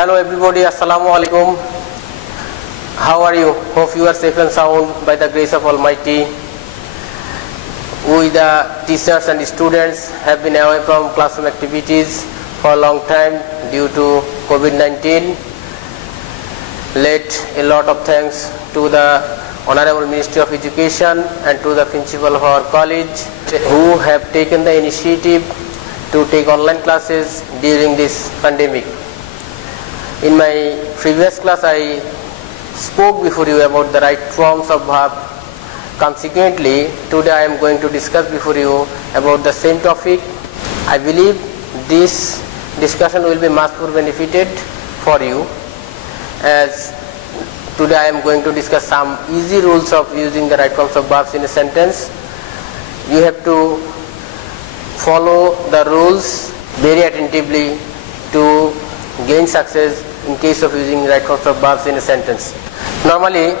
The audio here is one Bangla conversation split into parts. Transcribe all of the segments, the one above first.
Hello everybody, Assalamu alaikum. How are you? Hope you are safe and sound by the grace of Almighty. We the teachers and students have been away from classroom activities for a long time due to COVID-19. Let a lot of thanks to the Honorable Ministry of Education and to the principal of our college who have taken the initiative to take online classes during this pandemic. In my previous class, I spoke before you about the right forms of verb. Consequently, today I am going to discuss before you about the same topic. I believe this discussion will be much more benefited for you, as today I am going to discuss some easy rules of using the right forms of verbs in a sentence. You have to follow the rules very attentively to gain success in case of using right forms of verbs in a sentence. Normally,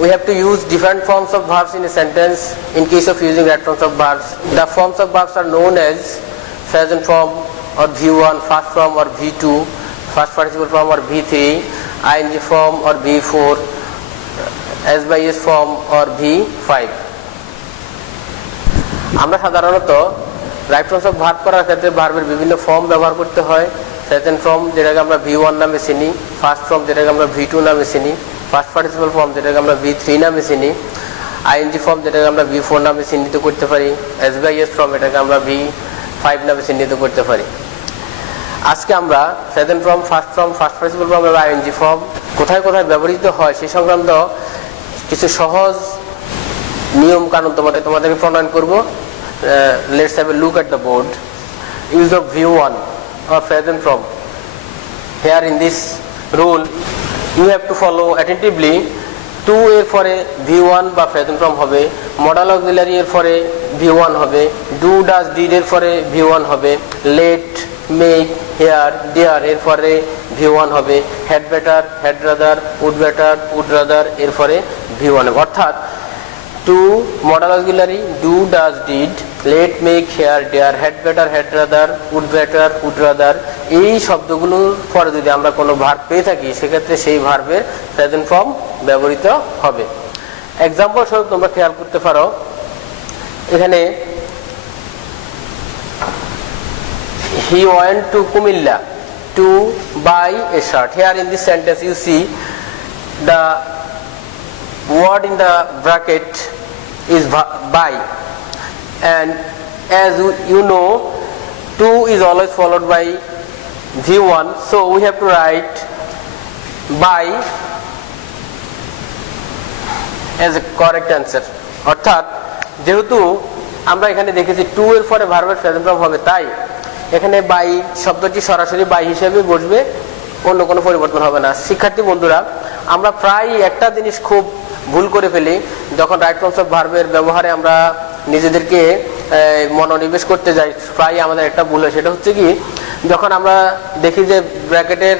we have to use different forms of verbs in a sentence in case of using right forms of verbs. The forms of verbs are known as present form or V1, first form or V2, first participle form or V3, ing form or V4, S by S form or V5. আমরা সাধারণত রাইট ফর্মস অফ ভার্ব করার ক্ষেত্রে ভার্বের বিভিন্ন ফর্ম ব্যবহার করতে হয়। প্রেজেন্ট ফর্ম যেটাকে আমরা V1 নামে চিনি, ফার্স্ট ফর্ম যেটাকে আমরা V2 নামে চিনি, ফার্স্ট পার্টিসিপল ফর্ম যেটাকে আমরা V3 নামে চিনি, আইএনজি ফর্ম যেটাকে আমরা V4 নামে চিহ্নিত করতে পারি, এস বাই এস ফর্ম এটাকে আমরা V5 নামে চিহ্নিত করতে পারি। আজকে আমরা present form, first participle form এবং আইএনজি ফর্ম কোথায় কোথায় ব্যবহৃত হয় সেই সংক্রান্ত কিছু সহজ নিয়ম কানুন তোমাদেরকে প্রণয়ন করব। Let's have a look at the board. Use of V1 or present form. Here in this rule, you have to follow attentively. To এর পরে V1 বা present form হবে, modal auxiliary এর পরে V1 হবে, do does did এর পরে V1 হবে, let make here there এর পরে V1 হবে, had better had rather would rather এর পরে V1 হবে। অর্থাৎ to modal auxiliary, do does did, let make here there, had better had rather would rather এই শব্দগুলোর পরে যদি আমরা কোনো ভার্ব পেয়ে থাকি সেক্ষেত্রে সেই ভার্বের প্রেজেন্ট ফর্ম ব্যবহৃত হবে। এক্সাম্পল স্বরূপ তোমরা খেয়াল করতে পারো, এখানে he went to Kumilla to buy a shirt. Here in this sentence you see the word in the bracket is buy, and as you know, to is always followed by V1, so we have to write buy as a correct answer. অর্থাৎ যেহেতু আমরা এখানে দেখেছি টু এর পরে ভার্বের প্রেজেন্ট ফর্ম হবে, তাই এখানে বাই শব্দটি সরাসরি বাই হিসেবে বসবে, অন্য কোনো পরিবর্তন হবে না। শিক্ষার্থী বন্ধুরা, আমরা প্রায় একটা জিনিস খুব ভুল করে ফেলি যখন রাইট ফর্মস অফ ভার্বের ব্যবহারে আমরা নিজেদেরকে মনোনিবেশ করতে যাই। প্রায় আমাদের একটা ভুল হয়, সেটা হচ্ছে কি, যখন আমরা দেখি যে ব্র্যাকেটের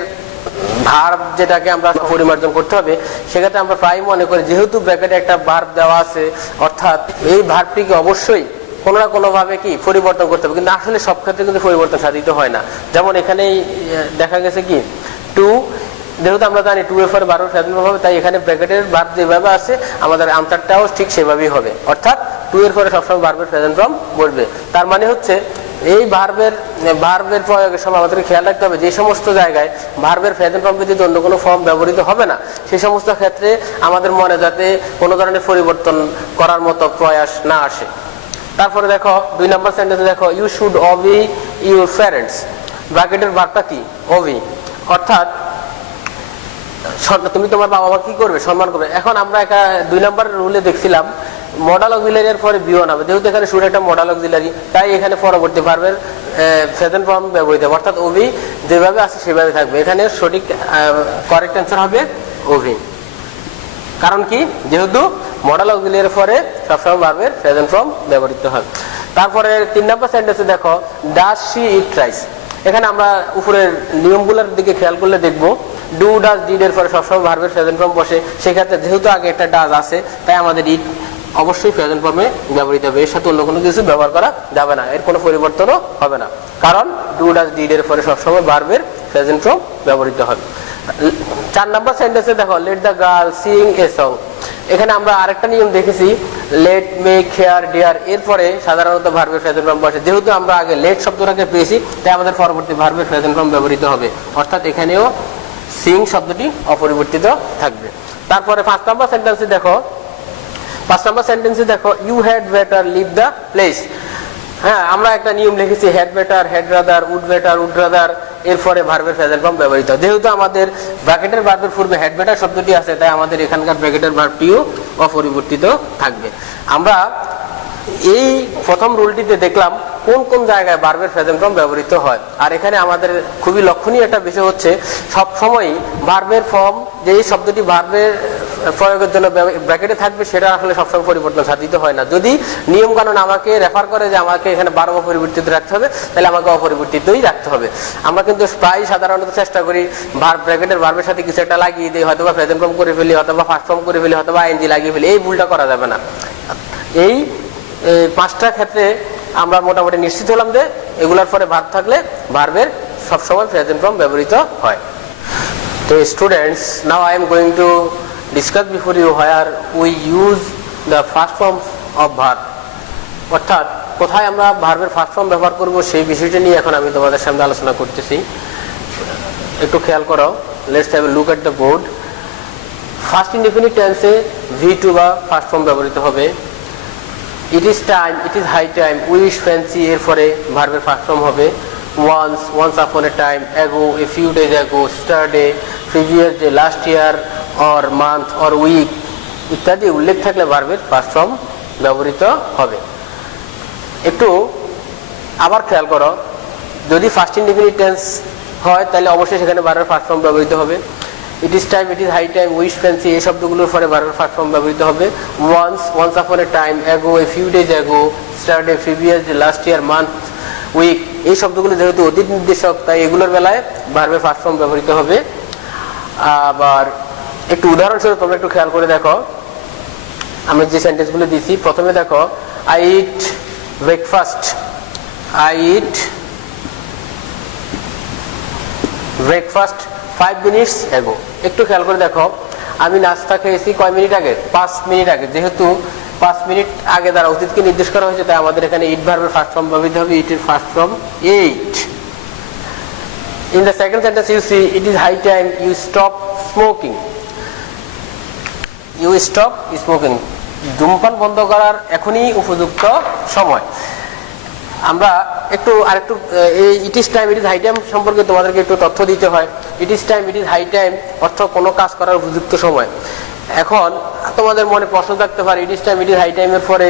ভার্ব যেটাকে আমরা পরিমার্জন করতে হবে, সেক্ষেত্রে আমরা প্রায় মনে করি যেহেতু ব্র্যাকেটে একটা ভার্ব দেওয়া আছে অর্থাৎ এই ভার্বটিকে অবশ্যই কোনো না কোনোভাবে কি পরিবর্তন করতে হবে, কিন্তু আসলে সব ক্ষেত্রে কিন্তু পরিবর্তন সাধিত হয় না। যেমন এখানেই দেখা গেছে কি, টু যেহেতু আমরা জানি টু এর পরে ভার্বের প্রেজেন্ট ফর্ম হবে, তাই এখানে ব্র্যাকেটের ভার্ব যেভাবে আছে আমাদের আনসারটাও ঠিক সেভাবেই হবে, অর্থাৎ টু এর পরে সবসময় ভার্বের প্রেজেন্ট ফর্ম বসবে। তার মানে হচ্ছে এই ভার্বের প্রয়োগের সময় আমাদেরকে খেয়াল রাখতে হবে যে সমস্ত জায়গায় ভার্বের প্রেজেন্ট ফর্ম ব্যতীত অন্য কোনো ফর্ম ব্যবহৃত হবে না, সেই সমস্ত ক্ষেত্রে আমাদের মনে যাতে কোনো ধরনের পরিবর্তন করার মতো প্রয়াস না আসে। তারপরে দেখো 2 নম্বর সেন্টেন্সে দেখো, you should obey your parents. ব্র্যাকেটের ভার্বটা কি? ওবে, অর্থাৎ তুমি তোমার বাবা মা কি করবে? সম্মান করবে। এখন আমরা 2 নম্বর রুলে দেখছিলাম মডাল অক্সিলারি এর পরে V1 হবে, যেহেতু এখানে শুড একটা মডাল অক্সিলারি, তাই এখানে পরবর্তী ভার্বের প্রেজেন্ট ফর্ম ব্যবহৃত হবে, অর্থাৎ ওবি যেভাবে আছে সেভাবে থাকবে। এখানে সঠিক কারেক্ট অ্যান্সার হবে ওবি। কারণ কি, যেহেতু মডাল অক্সিলারি এর পরে সবসময় ভার্বের প্রেজেন্ট ফর্ম ব্যবহৃত হয়। তারপরে 3 নম্বর সেন্টেন্সে দেখো, ডাজ শি ইট রাইস। এখানে আমরা উপরের নিয়মগুলোর দিকে খেয়াল করলে দেখবো ডু ডাজ ডিড এর পরে সবসময় ভার্বের প্রেজেন্ট ফর্ম বসে, সেক্ষেত্রে যেহেতু আগে একটা ডাজ আছে তাই আমাদের ইট অবশ্যই প্রেজেন্ট ফর্মে ব্যবহৃত হবে, এর সাথে অন্য কোনো কিছু ব্যবহার করা যাবে না, এর কোনো পরিবর্তনও হবে না, কারণ ডু ডাজ ডিড এর পরে সবসময় ভার্বের প্রেজেন্ট ফর্ম ব্যবহৃত হবে। 4 নম্বর সেন্টেন্সে দেখো let the girl Singh a song. এখানে আমরা আরেকটা নিয়ম দেখেছি, লেট, মেক, হেয়ার, ডিয়ার এরপরে সাধারণত ভার্বের প্রেজেন্ট ফর্ম বসে। যেহেতু আমরা আগে লেট শব্দটাকে পেয়েছি তাই আমাদের পরবর্তী ভার্বের প্রেজেন্ট ফর্ম ব্যবহৃত হবে, অর্থাৎ এখানেও সিং শব্দটি অপরিবর্তিত থাকবে। তারপরে 5 নম্বর সেন্টেন্সে দেখো you had better leave the place. হ্যাঁ, আমরা একটা নিয়ম লিখেছি, had better, had rather, would better, would rather এরপরে ভার্বের প্রেজেন্ট ফর্ম ব্যবহৃত। যেহেতু আমাদের ব্র্যাকেটের ভার্বের পূর্বে হ্যাড বেটার শব্দটি আছে তাই আমাদের এখানকার ব্র্যাকেটের ভার্বটিও অপরিবর্তিত থাকবে। আমরা এই প্রথম রুলটিতে দেখলাম কোন কোন জায়গায় ভার্বের প্রেজেন্ট ফর্ম ব্যবহৃত হয়। আর এখানে আমাদের খুবই লক্ষণীয় একটা বিষয় হচ্ছে সবসময় ভার্বের ফর্ম, যে শব্দটি ভার্বের প্রয়োগের জন্য ব্র্যাকেটে থাকবে সেটা আসলে সবসময় পরিবর্তন সাধিত হয় না। যদি নিয়ম কানুন আমাকে রেফার করে যে আমাকে এখানে ভার্ব অপরিবর্তিত রাখতে হবে তাহলে আমাকে অপরিবর্তিতই রাখতে হবে। আমরা কিন্তু প্রায় সাধারণত চেষ্টা করি ভার্ব ব্র্যাকেটের ভার্বের সাথে কিছু একটা লাগিয়ে দিই, হয়তো বা প্রেজেন্ট ফর্ম করে ফেলি, অথবা ফার্স্ট ফর্ম করে ফেলি, অথবা আইএনজি লাগিয়ে ফেলি। এই ভুলটা করা যাবে না। এই 5টা ক্ষেত্রে আমরা মোটামুটি নিশ্চিত হলাম যে এগুলোর পরে ভার্ব থাকলে ভার্বের সবসময় প্রেজেন্ট ফর্ম ব্যবহৃত হয়। তো students, now I am going to discuss before you where we use the first form of verb, অর্থাৎ কোথায় আমরা ভার্বের ফার্স্ট ফর্ম ব্যবহার করব সেই বিষয়টা নিয়ে এখন আমি তোমাদের সামনে আলোচনা করতেছি। একটু খেয়াল করো, let's have a look at the board. First indefinite টেন্সে V2 বা ফার্স্ট ফর্ম ব্যবহৃত হবে। It is time, it is high time, wish, fancy এরপরে ভার্বের ফার্স্ট ফর্ম হবে। once, once upon a time, ago, a few days ago, yesterday, previous day, last year or month or week ইত্যাদি উল্লেখ থাকলে ভার্বের ফার্স্ট ফর্ম ব্যবহৃত হবে। একটু আবার খেয়াল করো, যদি ফার্স্ট ইনডিফিনিট টেন্স হয় তাহলে অবশ্যই সেখানে ভার্বের ফার্স্ট ফর্ম ব্যবহৃত হবে। It is time, it is high time, wish, fancy এই শব্দগুলোর পরে ভার্বের ফার্স্ট ফর্ম ব্যবহৃত হবে। once, once upon a time, ago, a few days ago, yesterday, previous day, last year, month, week এই শব্দগুলো যেহেতু অতীত নির্দেশক তাই এগুলোর বেলায় ভার্বের ফার্স্ট ফর্ম ব্যবহৃত হবে। আবার একটু উদাহরণস্বরূপ তোমরা একটু খেয়াল করে দেখো, আমি যে সেন্টেন্সগুলো দিয়েছি প্রথমে দেখো, I eat breakfast, I eat breakfast 5 minutes ago। একটু খেয়াল করে দেখো, আমি নাস্তা খেয়েছি কয় মিনিট আগে? 5 মিনিট আগে। যেহেতু 5 মিনিট আগে দ্বারা অতীতকে নির্দেশ করা হয়েছে তাই আমাদের এখানে ইট ভার্বের ফার্স্ট ফর্ম ব্যবহৃত হবে। ইট এর first form ate. In the second sentence you see it is high time you stop smoking, you stop smoking ধূমপান বন্ধ করার এখনই উপযুক্ত সময়। আমরা আরেকটু এই it is time, it is high time সম্পর্কে তোমাদেরকে একটু তথ্য দিতে হয়। It is time, it is high time অর্থ কোনো কাজ করার উপযুক্ত সময়। এখন তোমাদের মনে প্রশ্ন থাকতে পারে, it is time, it is high টাইমের পরে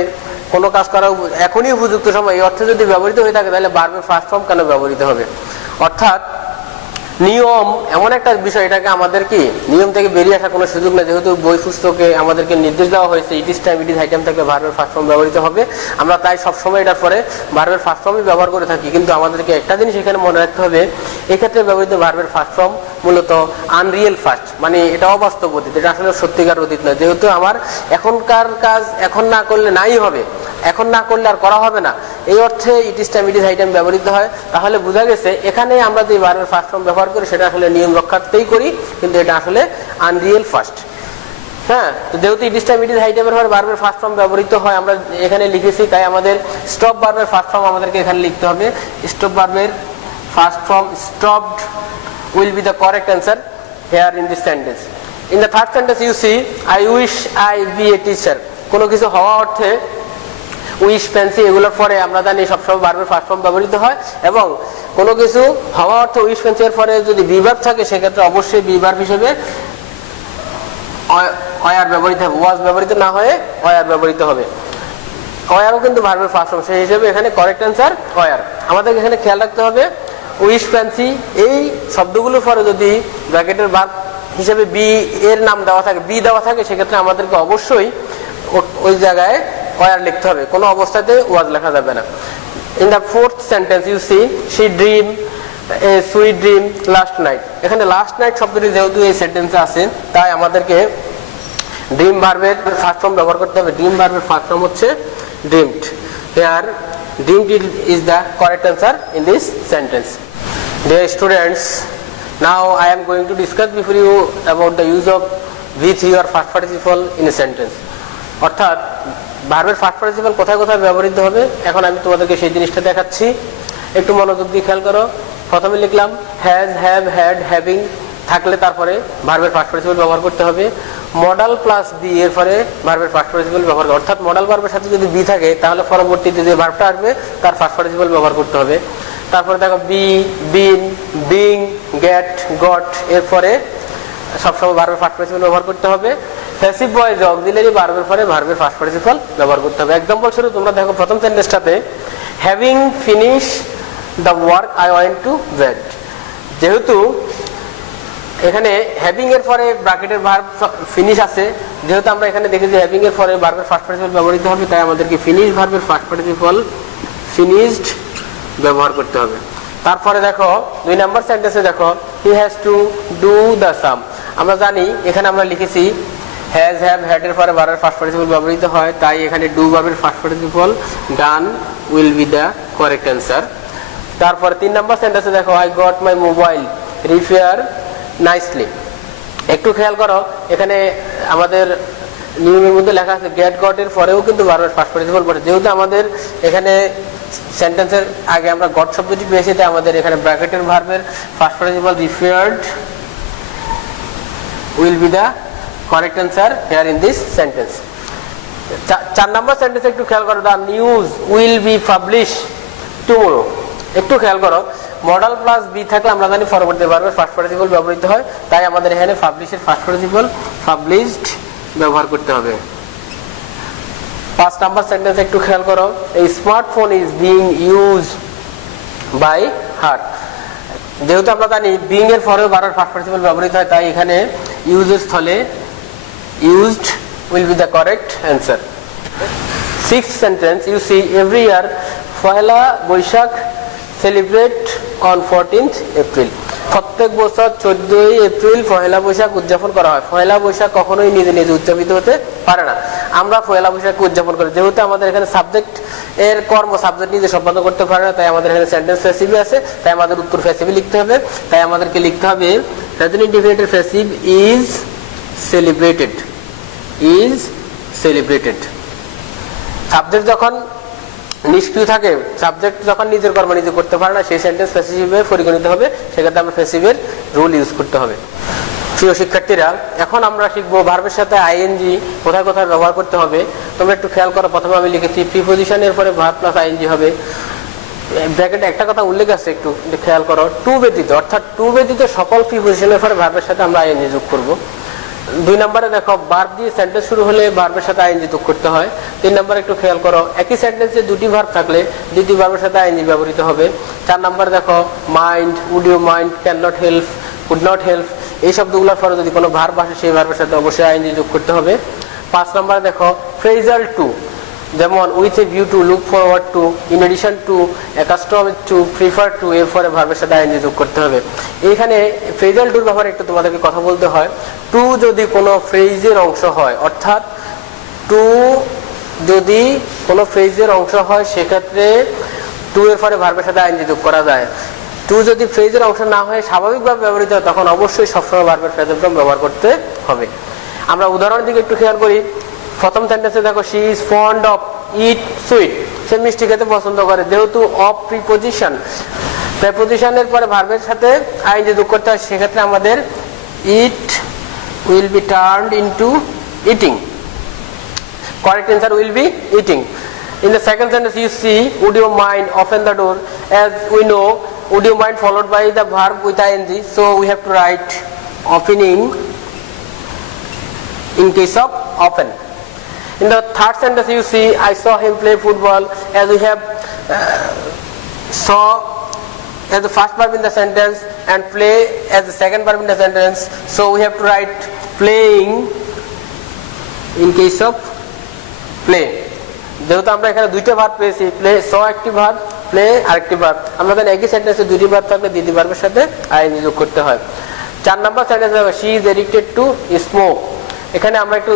কোনো কাজ করার এখনই উপযুক্ত সময় এই অর্থে যদি ব্যবহৃত হয়ে থাকে তাহলে ভার্বের ফার্স্ট ফর্ম কেন ব্যবহৃত হবে? অর্থাৎ নিয়ম এমন একটা বিষয়, এটাকে আমাদের কি নিয়ম থেকে বেরিয়ে আসার কোনো সুযোগ নেই। যেহেতু বই পুস্তকে আমাদেরকে নির্দেশ দেওয়া হয়েছে it is time, it is high time থাকলে ভার্বের ফার্স্ট ফর্ম ব্যবহৃত হবে, আমরা তাই সবসময় এটার পরে ভার্বের ফার্স্ট ফর্মই ব্যবহার করে থাকি। কিন্তু আমাদেরকে একটা জিনিস এখানে মনে রাখতে হবে, এক্ষেত্রে ব্যবহৃত ভার্বের ফার্স্ট ফর্ম মূলত আনরিয়েল ফার্স্ট, মানে এটা অবাস্তব অতীত, এটা আসলে সত্যিকার অতীত নয়। যেহেতু আমার এখনকার কাজ এখন না করলে নাই হবে, এখন না করলে আর করা হবে না, এই অর্থে it is time, it is high time ব্যবহৃত হয়। তাহলে বোঝা গেছে এখানে আমরা যে ভার্বের ফার্স্ট ফর্ম ব্যবহার করি সেটা আসলে নিয়ম রক্ষার্থেই করি, কিন্তু এটা আসলে আনরিয়েল ফার্স্ট। হ্যাঁ, তো যেহেতু it is time, it is high টাইমের পরে ভার্বের ফার্স্ট ফর্ম ব্যবহৃত হয় আমরা এখানে লিখেছি, তাই আমাদের স্টপ ভার্বের ফার্স্ট ফর্ম আমাদেরকে এখানে লিখতে হবে। স্টপ ভার্বের first form stopped will be the correct answer here in this sentence. In the third sentence you see I wish I be a teacher, কোনো কিছু হওয়া অর্থে উইশ, ফ্যান্সি এগুলোর পরে আমরা জানি সবসময় ভার্বের ফার্স্ট ফর্ম ব্যবহৃত হয়, এবং কোনো কিছু হওয়া অর্থে উইশ, ফ্যান্সি এর পরে যদি বি ভার্ব থাকে সেক্ষেত্রে অবশ্যই বি ভার্ব হিসেবে ওয়ার ব্যবহৃত হবে, ওয়াজ ব্যবহৃত না হয়ে ওয়ার ব্যবহৃত হবে। ওয়ারও কিন্তু ভার্বের ফার্স্ট ফর্ম, সেই হিসেবে এখানে কারেক্ট অ্যান্সার ওয়ার। আমাদের এখানে খেয়াল রাখতে হবে উইশ, ফ্যান্সি এই শব্দগুলোর পরে যদি ব্র্যাকেটের ভার্ব হিসেবে বি এর নাম দেওয়া থাকে, বি দেওয়া থাকে, সেক্ষেত্রে আমাদেরকে অবশ্যই ওই জায়গায় ওয়ার লিখতে হবে, কোনো অবস্থাতে ওয়াজ লেখা যাবে না। In the fourth sentence you see she dream a sweet dream last night. এখানে লাস্ট নাইট শব্দটি যেহেতু এই সেন্টেন্সে আছে তাই আমাদেরকে ড্রিম ভার্বের ফার্স্ট ফর্ম ব্যবহার করতে হবে। ড্রিম ভার্বের ফার্স্ট ফর্ম হচ্ছে dreamed. Here dreamed is the correct answer in this sentence. Dear students, Now I am going to discuss before you about the use of V3 or first participle in a sentence. অর্থাৎ ভার্বের ফার্স্ট পার্টিসিপল কোথায় কোথায় ব্যবহৃত হবে এখন আমি তোমাদেরকে সেই জিনিসটা দেখাচ্ছি। একটু মনোযোগ দিয়ে খেয়াল করো। প্রথমে লিখলাম হ্যাজ, হ্যাভ, হ্যাড, হ্যাভিং থাকলে তারপরে ভার্বের ফার্স্ট পার্টিসিপল ব্যবহার করতে হবে। মডাল প্লাস বি এর পরে ভার্বের ফার্স্ট পার্টিসিপল ব্যবহার করতে, অর্থাৎ মডাল ভার্বের সাথে যদি বি থাকে তাহলে পরবর্তীতে যে ভার্বটা আসবে তার ফার্স্ট পার্টিসিপল ব্যবহার করতে হবে। তারপরে দেখো বি, বিন, বিং, গেট, গট এরপরে সবসময় ভার্বের ফার্স্ট পার্টিসিপল ব্যবহার করতে হবে। প্যাসিভ ভয়েস অক্সিলারি ভার্বের পরে ভার্বের ফার্স্ট পার্টিসিপল ব্যবহার করতে হবে। এক্সাম্পল স্বরূপ তোমরা দেখো প্রথম সেন্টেন্সটাতে having finish the work I went to bed, যেহেতু এখানে হ্যাভিং এর পরে ব্র্যাকেটের ভার্ব ফিনিশ আছে, যেহেতু আমরা এখানে দেখি যে হ্যাভিং এর পরে ভার্বের ফার্স্ট পার্টিসিপল ব্যবহৃত হবে, তাই আমাদেরকে ফিনিশ ভার্বের ফার্স্ট পার্টিসিপল ফিনিশড ব্যবহার করতে হবে। তারপরে দেখো 2 নম্বর সেন্টেন্সে দেখো he has to do the sum. আমরা জানি এখানে আমরা লিখেছি হ্যাজ, হ্যাভ, হ্যাড এর পরে ভার্বের ফার্স্ট পার্টিসিপল ব্যবহৃত হয়, তাই এখানে ডু ভার্বের first participle done will be the correct answer. তারপরে 3 নম্বর সেন্টেন্সে দেখো I got my mobile repair nicely. একটু খেয়াল করো এখানে আমাদের নিয়মের মধ্যে লেখা আছে গেট গট এর পরেও কিন্তু ভার্বের ফার্স্ট পার্টিসিপল পড়ে, যেহেতু আমাদের এখানে সেন্টেন্সের আগে আমরা গট শব্দটি পেয়েছি, তাই আমাদের এখানে ব্র্যাকেটের ভার্বের first participle repaired will be the correct answer here in this sentence. 4 নম্বর সেন্টেন্সে একটু খেয়াল করো the news will be publish tomorrow. একটু খেয়াল করো মডাল প্লাস বি থাকলে আমরা জানি পরবর্তী ভার্বের ফার্স্ট পার্টিসিপল ব্যবহৃত হয়, তাই আমাদের এখানে পাবলিশের ফার্স্ট পার্টিসিপল পাবলিশড ব্যবহার করতে হবে। 5 নম্বর সেন্টেন্স একটু খেয়াল করো এই smartphone is being used by her, যেহেতু আমরা জানি বিং এর পরেও ভার্বের ফার্স্ট পার্টিসিপল ব্যবহৃত হয়, তাই এখানে ইউজের স্থলে used will be the correct answer. 6th sentence you see every year Pohela Boishakh celebrate on 14th April. প্রত্যেক বছর 14ই এপ্রিল পহেলা বৈশাখ উদযাপন করা হয়। পহেলা বৈশাখ কখনোই নিজে নিজে উদযাপিত হতে পারে না, আমরা পহেলা বৈশাখকে উদযাপন করি। যেহেতু আমাদের এখানে সাবজেক্ট এর কর্ম সাবজেক্ট নিজে সম্পাদন করতে পারে না, তাই আমাদের এখানে সেন্টেন্স প্যাসিভ আছে, তাই আমাদের উত্তর প্যাসিভ লিখতে হবে। তাই আমাদেরকে লিখতে হবে present indefinitive passive is celebrated, is celebrated. Subject যখন নিষ্ক্রিয় থাকে, সাবজেক্ট যখন নিজের কর্ম নিজে করতে পারে না, সেই সেন্টেন্স প্যাসিভে পরিগণিত হবে, সেক্ষেত্রে আমরা প্যাসিভের রুল ইউজ করতে হবে। প্রিয় শিক্ষার্থীরা, এখন আমরা শিখবো ভার্বের সাথে আইএনজি কোথায় কোথায় ব্যবহার করতে হবে। তোমরা একটু খেয়াল করো, প্রথমে আমি লিখেছি প্রিপোজিশনের পরে ভার্ব প্লাস আইএনজি হবে। ব্র্যাকেটে একটা কথা উল্লেখ আছে, একটু খেয়াল করো, টু ব্যতীত, অর্থাৎ টু ব্যতীত সকল প্রিপোজিশনের পরে ভার্বের সাথে আমরা আইএনজি যোগ করব। 2 নম্বরে দেখো ভার্ব দিয়ে সেন্টেন্স শুরু হলে ভার্বের সাথে আইএনজি যোগ করতে হয়। 3 নম্বরে একটু খেয়াল করো একই সেন্টেন্সে দুটি ভার্ব থাকলে দুটি ভার্বের সাথে আইএনজি ব্যবহৃত হবে। 4 নম্বরে দেখো mind, would you mind, can not help, could not help, এই শব্দগুলোর পরে যদি কোনো ভার্ব আসে সেই ভার্বের সাথে অবশ্যই আইএনজি যোগ করতে হবে। 5 নম্বরে দেখো ফ্রেজাল টু, যেমন with a view to, look forward to, in addition to, accustom to, prefer to, এর পরে ভার্বের সাথে আইএনজি যোগ করতে হবে। এইখানে ফ্রেজাল টুর ব্যাপারে একটু তোমাদেরকে কথা বলতে হয়। টু যদি কোনো ফ্রেজের অংশ হয়, অর্থাৎ টু যদি কোনো ফ্রেজের অংশ হয়, সেক্ষেত্রে টু এর পরে ভার্বের সাথে আইএনজি যোগ করা যায়। টু যদি ফ্রেজের অংশ না হয়, স্বাভাবিকভাবে ব্যবহৃত হয়, তখন অবশ্যই সবসময় ভার্বের প্রেজেন্ট ফর্ম ব্যবহার করতে হবে। আমরা উদাহরণের দিকে একটু খেয়াল করি। প্রথম সেন্টেন্সে দেখো she is fond of it sweet, সে মিষ্টি খেতে পছন্দ করে। যেহেতু অফ প্রিপোজিশন, প্রিপোজিশনের পরে ভার্বের সাথে আইএনজি যোগ করতে হয়, সেক্ষেত্রে আমাদের it will be turned into eating, correct answer will be eating. In the second sentence you see would you mind open the door, as we know would you mind followed by the verb with ing, so we have to write opening in case of open. In the third sentence you see I saw him play football, as we have saw as the first verb in the sentence and play as the second verb in the sentence, so we have to write playing in case of play. যেহেতু আমরা এখানে দুইটা ভার্ব পেয়েছি, প্লে স একটি ভার্ব, প্লে আরেকটি ভার্ব, আমরা জানি একই সেন্টেন্সে দুটি ভার্ব থাকলে দুটি ভার্বের সাথে আইএনজি যোগ করতে হয়। 4 নম্বর সেন্টেন্স হবে she is addicted to smoke. এখানে আমরা একটু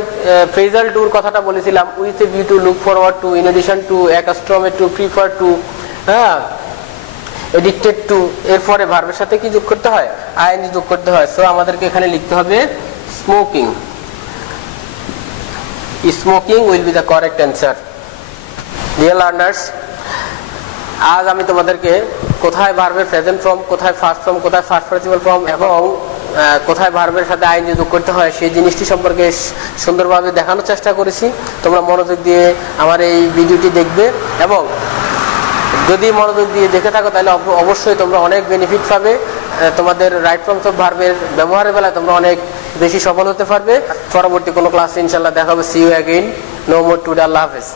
ফ্রেজাল টুর কথাটা বলেছিলাম, with a view to, look forward to, in addition to, accustom to, prefer to. হ্যাঁ, এডিক্টেড টু এরপরে ভার্বের সাথে কি যোগ করতে হয়, আইএনজি যোগ করতে হয়। সো আমাদেরকে এখানে লিখতে হবে smoking. Smoking will be the correct answer. Dear learners, আজ আমি তোমাদেরকে কোথায় ভার্বের প্রেজেন্ট ফর্ম, কোথায় ফার্স্ট ফর্ম, কোথায় ফার্স্ট পার্টিসিপল ফর্ম এবং কোথায় ভার্বের সাথে আইএনজি যোগ করতে হয় সেই জিনিসটি সম্পর্কে সুন্দরভাবে দেখানোর চেষ্টা করেছি। তোমরা মনোযোগ দিয়ে আমার এই ভিডিওটি দেখবে এবং যদি মনোযোগ দিয়ে দেখে থাকো তাহলে অবশ্যই তোমরা অনেক বেনিফিট পাবে। তোমাদের রাইট ফর্মস অফ ভার্বের ব্যবহারের বেলায় তোমরা অনেক বেশি সফল হতে পারবে। পরবর্তী কোনো ক্লাসে ইনশাআল্লাহ দেখা হবে। See you again. No more today. আল্লাহ হাফেজ।